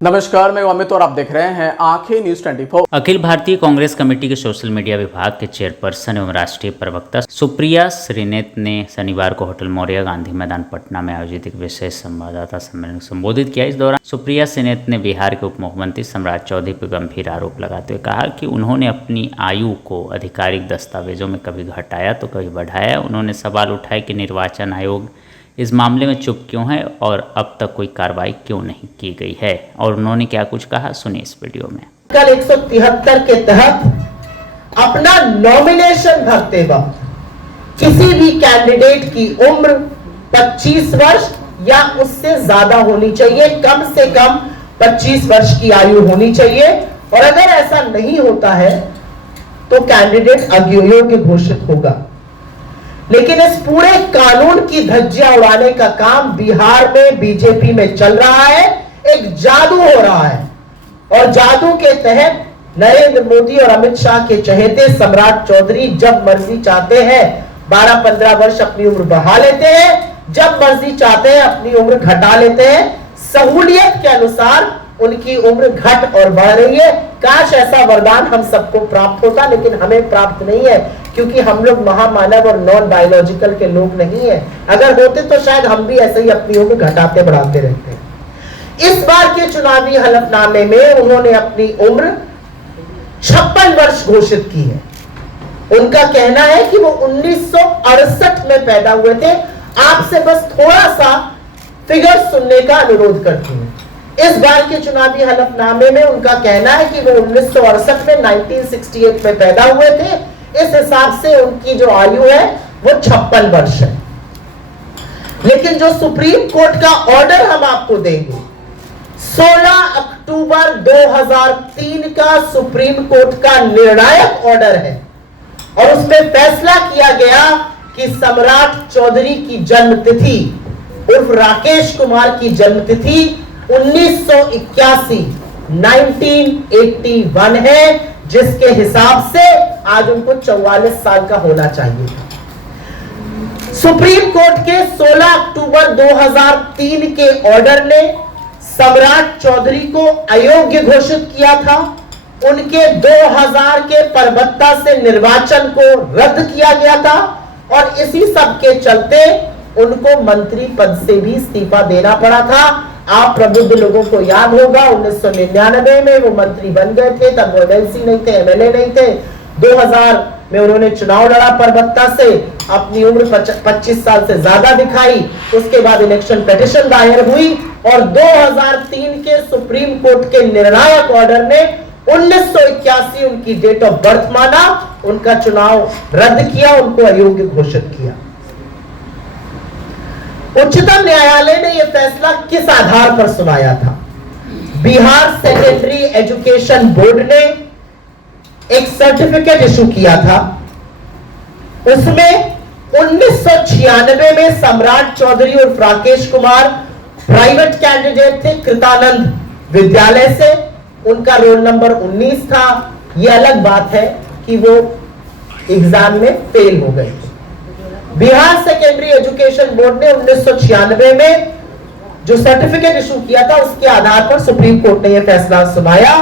नमस्कार, मैं अमित और आप देख रहे हैं आंखें न्यूज 24। अखिल भारतीय कांग्रेस कमेटी के सोशल मीडिया विभाग के चेयरपर्सन एवं राष्ट्रीय प्रवक्ता सुप्रिया श्रीनेत ने शनिवार को होटल मौर्य गांधी मैदान पटना में आयोजित एक विशेष संवाददाता सम्मेलन को संबोधित किया। इस दौरान सुप्रिया श्रीनेत ने बिहार के उप मुख्यमंत्री सम्राट चौधरी पर गंभीर आरोप लगाते हुए कहा कि उन्होंने अपनी आयु को आधिकारिक दस्तावेजों में कभी घटाया तो कभी बढ़ाया। उन्होंने सवाल उठाए कि निर्वाचन आयोग इस मामले में चुप क्यों है और अब तक कोई कार्रवाई क्यों नहीं की गई है, और उन्होंने क्या कुछ कहा, सुनिए इस वीडियो में। कल 173 के तहत अपना नॉमिनेशन भरते वक्त किसी भी कैंडिडेट की उम्र 25 वर्ष या उससे ज्यादा होनी चाहिए, कम से कम 25 वर्ष की आयु होनी चाहिए, और अगर ऐसा नहीं होता है तो कैंडिडेट अयोग्य घोषित होगा। लेकिन इस पूरे कानून की धज्जियां उड़ाने का काम बिहार में बीजेपी में चल रहा है। एक जादू हो रहा है, और जादू के तहत नरेंद्र मोदी और अमित शाह के चहेते सम्राट चौधरी जब मर्जी चाहते हैं 12-15 वर्ष अपनी उम्र बढ़ा लेते हैं, जब मर्जी चाहते हैं अपनी उम्र घटा लेते हैं। सहूलियत के अनुसार उनकी उम्र घट और बढ़ रही है। काश ऐसा वरदान हम सबको प्राप्त होता, लेकिन हमें प्राप्त नहीं है, क्योंकि हम लोग महामानव और नॉन बायोलॉजिकल के लोग नहीं है। अगर होते तो शायद हम भी ऐसे ही अपनी उम्र घटाते बढ़ाते रहते। इस बार के चुनावी हलफनामे में उन्होंने अपनी उम्र 56 वर्ष घोषित की है। उनका कहना है कि वो 1968 में पैदा हुए थे। आपसे बस थोड़ा सा फिगर सुनने का अनुरोध करती हूं। इस बार के चुनावी हलफनामे में उनका कहना है कि वो 1968 में 1968 में पैदा हुए थे। इस हिसाब से उनकी जो आयु है वो 56 वर्ष है। लेकिन जो सुप्रीम कोर्ट का ऑर्डर हम आपको देंगे, 16 अक्टूबर 2003 का सुप्रीम कोर्ट का निर्णायक ऑर्डर है, और उसमें फैसला किया गया कि सम्राट चौधरी की जन्मतिथि उर्फ राकेश कुमार की जन्मतिथि 1981 है, जिसके हिसाब से आज उनको 44 साल का होना चाहिए था। सुप्रीम कोर्ट के 16 अक्टूबर 2003 के ऑर्डर ने सम्राट चौधरी को अयोग्य घोषित किया था। उनके 2000 के परबत्ता से निर्वाचन को रद्द किया गया था, और इसी सब के चलते उनको मंत्री पद से भी इस्तीफा देना पड़ा था। आप प्रबुद्ध लोगों को याद होगा 1999 में वो मंत्री बन गए थे, तब वो एमएलसी नहीं थे, एमएलए नहीं थे। 2000 में उन्होंने चुनाव लड़ा परबत्ता से, अपनी उम्र 25 साल से ज्यादा दिखाई। उसके बाद इलेक्शन पिटीशन दायर हुई, और 2003 के सुप्रीम कोर्ट के निर्णायक ऑर्डर ने 1981 उनकी डेट ऑफ बर्थ माना, उनका चुनाव रद्द किया, उनको अयोग्य घोषित किया। उच्चतम न्यायालय ने यह फैसला किस आधार पर सुनाया था? बिहार सेकेंडरी एजुकेशन बोर्ड ने एक सर्टिफिकेट इशू किया था। उसमें 1996 में सम्राट चौधरी और राकेश कुमार प्राइवेट कैंडिडेट थे कृतानंद विद्यालय से। उनका रोल नंबर 19 था। यह अलग बात है कि वो एग्जाम में फेल हो गए थे। बिहार सेकेंडरी एजुकेशन बोर्ड ने 1996 में जो सर्टिफिकेट इशू किया था, उसके आधार पर सुप्रीम कोर्ट ने यह फैसला सुनाया।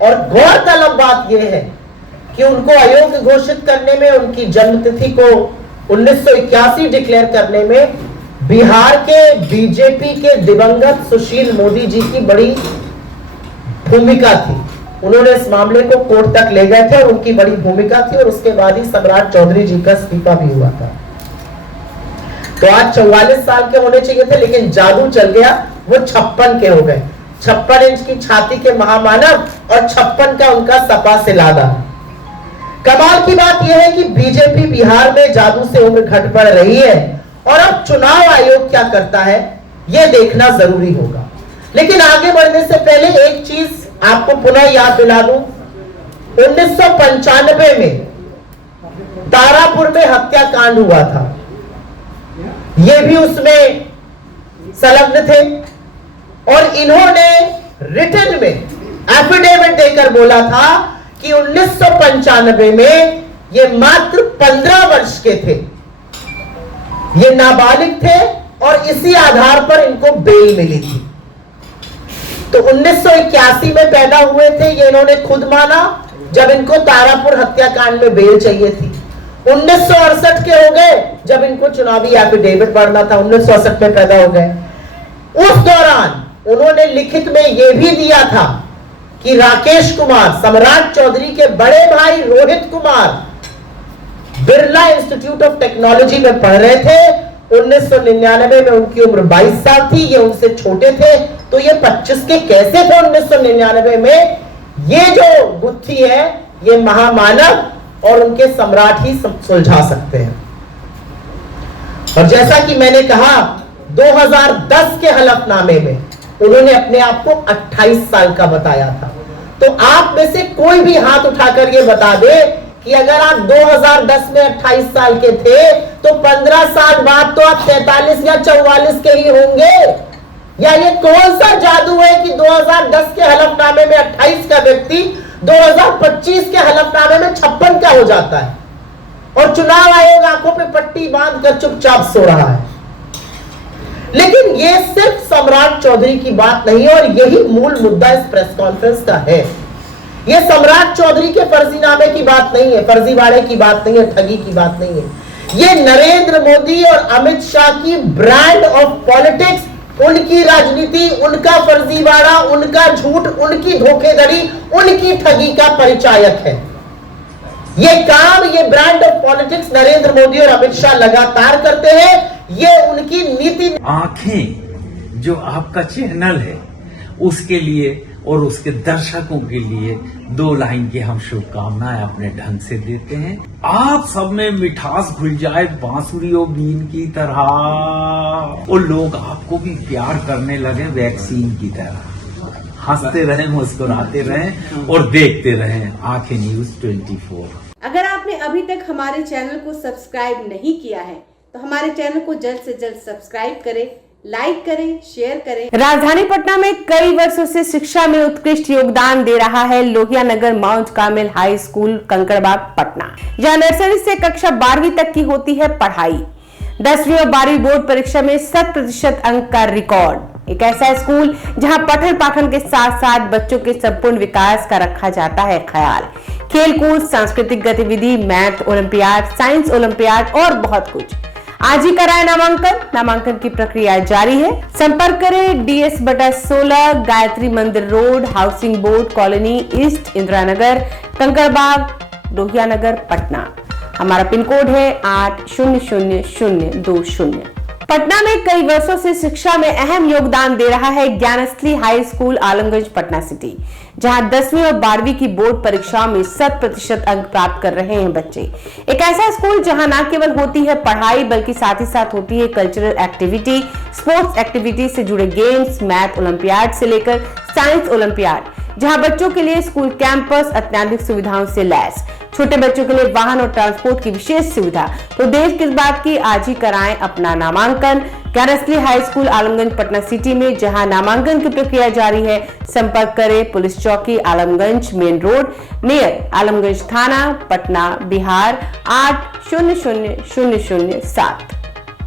और गौरतलब बात यह है कि उनको अयोग्य घोषित करने में, उनकी जन्मतिथि को 1981 डिक्लेयर करने में बिहार के बीजेपी के दिवंगत सुशील मोदी जी की बड़ी भूमिका थी। उन्होंने इस मामले को कोर्ट तक ले गए थे, और उनकी बड़ी भूमिका थी, और उसके बाद ही सम्राट चौधरी जी का इस्तीफा भी हुआ था। तो आज 44 साल के होने चाहिए थे, लेकिन जादू चल गया, वो 56 के हो गए। 56 इंच की छाती के महामानव, और 56 का उनका सपा से लादा। कमाल की बात यह है कि बीजेपी बिहार में जादू से उम्र घट बढ़ रही है, और अब चुनाव आयोग क्या करता है यह देखना जरूरी होगा। लेकिन आगे बढ़ने से पहले एक चीज आपको पुनः याद दिला दूं। 1995 में तारापुर में हत्याकांड हुआ था। ये भी उसमें संलग्न थे, और इन्होंने रिटन में एफिडेविट देकर बोला था कि 1995 में ये मात्र 15 वर्ष के थे, ये नाबालिग थे, और इसी आधार पर इनको बेल मिली थी। तो 1981 में पैदा हुए थे, ये इन्होंने खुद माना, जब इनको तारापुर हत्याकांड में बेल चाहिए थी। 1968 के हो गए जब इनको चुनावी एफिडेविट पढ़ना था, 1968 में पैदा हो गए। उस दौरान उन्होंने लिखित में यह भी दिया था कि राकेश कुमार सम्राट चौधरी के बड़े भाई Rohit Kumar Birla institute of technology में पढ़ रहे थे। 1999 में उनकी उम्र 22 साल थी, ये उनसे छोटे थे, तो ये 25 के कैसे थे 1999 में? ये जो गुत्थी है ये महामानव और उनके सम्राट ही सुलझा सकते हैं। और जैसा कि मैंने कहा, 2010 के हलफनामे में उन्होंने अपने आप को 28 साल का बताया था। तो आप में से कोई भी हाथ उठाकर ये बता दे कि अगर आप 2010 में 28 साल के थे तो 15 साल बाद तो आप 43 या 44 के ही होंगे। या ये कौन सा जादू है कि 2010 के हलफनामे में 28 का व्यक्ति 2025 के हलफनामे में 56 का हो जाता है और चुनाव आयोग आंखों पे पट्टी बांधकर चुपचाप सो रहा है। लेकिन ये सिर्फ सम्राट चौधरी की बात नहीं है और यही मूल मुद्दा इस प्रेस कॉन्फ्रेंस का है। ये सम्राट चौधरी के फर्जीनामे की बात नहीं है, फर्जीवाड़े की बात नहीं है, ठगी की बात नहीं है। ये नरेंद्र मोदी और अमित शाह की ब्रांड ऑफ पॉलिटिक्स, उनकी राजनीति, उनका फर्जीवाड़ा, उनका झूठ, उनकी धोखेधड़ी, उनकी ठगी का परिचायक है। ये काम, ये brand of politics Narendra Modi और अमित शाह लगातार करते हैं। ये उनकी नीति। आंखें जो आपका चैनल है उसके लिए और उसके दर्शकों के लिए 2 लाइन की हम शुभकामनाएं अपने ढंग से देते हैं। आप सब में मिठास घुल जाए बांसुरी और बीन की तरह, और लोग आपको भी प्यार करने लगे वैक्सीन की तरह। हंसते रहें, मुस्कुराते रहें और देखते रहें आंखें न्यूज 24। अगर आपने अभी तक हमारे चैनल को सब्सक्राइब नहीं किया है तो हमारे चैनल को जल्द से जल्द सब्सक्राइब करें, लाइक करें, शेयर करें। राजधानी पटना में कई वर्षों से शिक्षा में उत्कृष्ट योगदान दे रहा है Lohia Nagar Mount Carmel High School Kankarbagh Patna, जहां नर्सरी से कक्षा 12वीं तक की होती है पढ़ाई। 10वीं और 12वीं बोर्ड परीक्षा में 100% अंक का रिकॉर्ड। एक ऐसा स्कूल जहां पठन पाठन के साथ साथ बच्चों के संपूर्ण विकास का रखा जाता है ख्याल। खेलकूद, सांस्कृतिक गतिविधि, मैथ ओलंपियाड, साइंस ओलंपियाड और बहुत कुछ। आज ही कराए नामांकन की प्रक्रिया जारी है। संपर्क करें DS/16 Gayatri Mandir road, housing board colony east, Indira Nagar, Kankarbagh, Lohia Nagar, Patna. हमारा पिन कोड है 800020। पटना में कई वर्षों से शिक्षा में अहम योगदान दे रहा है Gyansthali high school Alamganj Patna city, जहां 10वीं और 12वीं की बोर्ड परीक्षाओं में 100% अंक प्राप्त कर रहे हैं बच्चे। एक ऐसा स्कूल जहां न केवल होती है पढ़ाई बल्कि साथ ही साथ होती है कल्चरल एक्टिविटी, स्पोर्ट्स एक्टिविटी से जुड़े गेम्स, मैथ ओलंपियाड से लेकर साइंस ओलंपियाड, जहां बच्चों के लिए स्कूल कैंपस अत्याधुनिक सुविधाओं से लैस, छोटे बच्चों के लिए वाहन और ट्रांसपोर्ट की विशेष सुविधा। तो देर किस बात की, आज ही कराएं अपना नामांकन Gyansthali high school Alamganj Patna city में, जहां नामांकन की प्रक्रिया जारी है। संपर्क करें पुलिस चौकी Alamganj main road near Alamganj थाना, पटना, बिहार 800007।